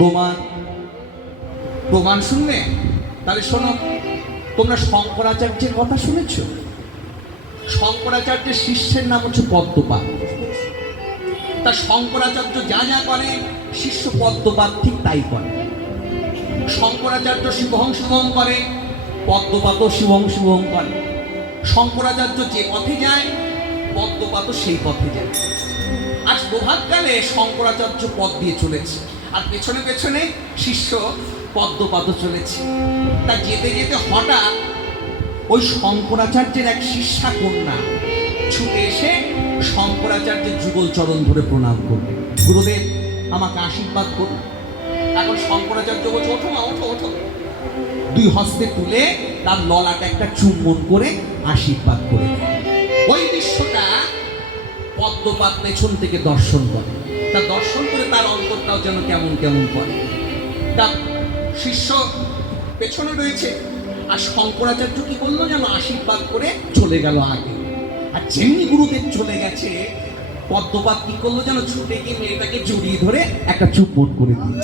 প্রমাণ প্রমাণ শুনবে? তাহলে শোনো, তোমরা শঙ্করাচার্যের কথা শুনেছ? শঙ্করাচার্যের শিষ্যের নাম হচ্ছে পদ্মপাদ। তা শঙ্করাচার্য যা যা করে শিষ্য পদ্মপাদ ঠিক তাই করে। শঙ্করাচার্য শিবহং শিবহং করে, পদ্মপাদও শিবহং শিবহং করে। শঙ্করাচার্য যে পথে যায় পদ্মপাদও সেই পথে যায়। আজ প্রভাতকালে শঙ্করাচার্য পথ দিয়ে চলেছে, আর পেছনে পেছনে শিষ্য পদ্মপাদও চলেছে। তা যেতে যেতে হঠাৎ ওই শঙ্করাচার্যের এক শিষ্যা কন্যা ছুটে এসে শঙ্করাচার্যের যুগল চরণ ধরে প্রণাম করবে, গুরুদেব আমাকে আশীর্বাদ করুন। এখন শঙ্করাচার্য বলছে, ওঠো মা, ওঠো ওঠো। দুই হস্তে তুলে তার ললাটে একটা চুম্বন করে আশীর্বাদ করে। ওই দৃশ্যটা পদ্মপাদ পেছন থেকে দর্শন করে। তা দর্শন করে তার অন্তরটাও যেন কেমন কেমন করে। তা শিষ্য পেছনে রয়েছে, আর শঙ্করাচার্য কি বললো যেন আশীর্বাদ করে চলে গেল আগে। আর যেমনি গুরুদেব চলে গেছে, পদ্মপাদ কি করলো যেন ছুটে গিয়ে মেয়েটাকে জড়িয়ে ধরে একটা চুম্বন করে দিল।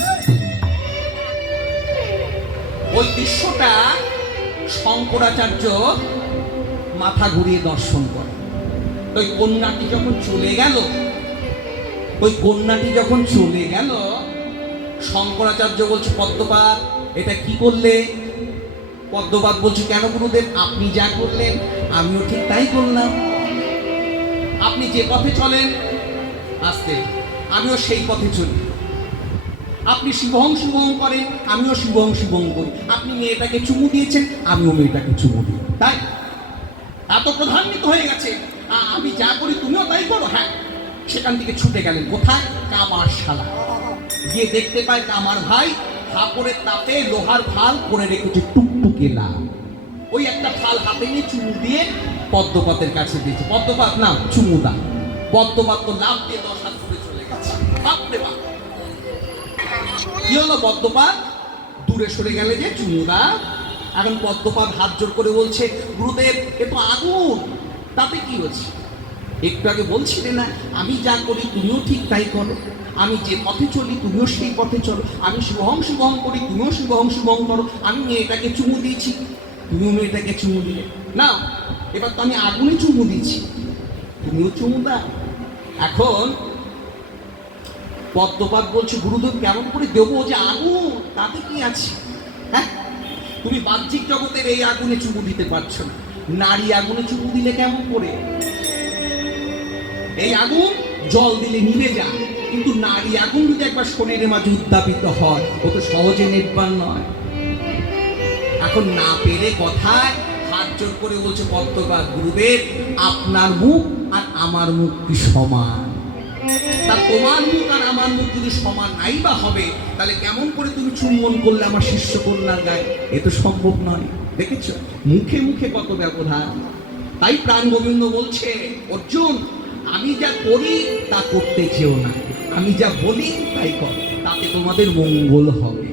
ওই দৃশ্যটা শঙ্করাচার্য মাথা ঘুরিয়ে দর্শন করে। ওই কন্যাটি যখন চলে গেল, শঙ্করাচার্য বলছে, পদ্মপাদ এটা কি করলে? পদ্মপাদ বলছে, কেন গুরুদেব, আপনি যা করলেন আমিও ঠিক তাই করলাম। আপনি যে পথে চলেন আস্তে, আমিও সেই পথে চলি। আপনি শিবহং শিবহং করেন, আমিও শিবহং শিবহং করি। আপনি মেয়েটাকে চুমু দিয়েছেন, আমিও মেয়েটাকে চুমু দিই। তাই এত প্রধান্বিত হয়ে গেছে, আমি যা করি তুমিও তাই করো। হ্যাঁ, সেখান থেকে ছুটে গেলেন কোথায়? কামার শালা। গিয়ে দেখতে পায় কামার ভাই হাপড়ের তাপে লোহার ফাল করে রেখেছে টুকটুকে লাল। ওই একটা ফাল হাতে নিয়ে চুমু দিয়ে পদ্মপাতের কাছে দিয়েছে। পদ্মপাত না, চুমু দা। পদ্মপাত তো লাভ দিয়ে 10 হাত দূরে চলে গেছে। বাপরে বাপ, কি হলো? পদ্মপাত দূরে সরে গেলে যে চুমু দা। এখন পদ্মপাত হাত জোর করে বলছে, গুরুদেব এ তো আগুন, তাতে কি হচ্ছে? একটু আগে বলছিলে না আমি যা করি তুমিও ঠিক তাই করো, আমি যে পথে চলি তুমিও সেই পথে চলো, আমি শিবহং শিবহং করি তুমিও শিবহং শিবহং করো, আমি মেয়েটাকে চুমু দিয়েছি তুমিও মেয়েটাকে চুমু দিলে, না এবার তো আমি আগুনে চুমু দিয়েছি তুমিও চুমু দাও। এখন পদ্মপাদ বলছে, গুরুদেব কেমন করে দেবো যে আগুন, তাতে কি আছে? হ্যাঁ, তুমি বাহ্যিক জগতের এই আগুনে চুমু দিতে পারছো না, নারী আগুনে চুমু দিলে কেমন করে? এই আগুন জল দিলে নিভে যায়, কিন্তু নারী আগুন যদি একবার শরীরের মাঝে উদ্যাপিত হয় ও তো সহজে নির্বাণ নয়। এখন না পেরে কথায় হাত জোর করে বলছে পদ্মপাদ, গুরুদেব আপনার মুখ আর আমার মুখ কি সমান? তা তোমার মুখ আর আমার মুখ যদি সমান নাই বা হবে, তাহলে কেমন করে তুমি চুম্বন করলে আমার শিষ্য কন্যার গায়ে? এ তো সম্ভব নয়। দেখেছ মুখে মুখে কত ব্যবধান। তাই প্রাণ গোবিন্দ বলছে, অর্জুন আমি যা করি তা করতে চেও না, আমি যা বলি তাই কর, তাতে তোমাদের মঙ্গল হবে।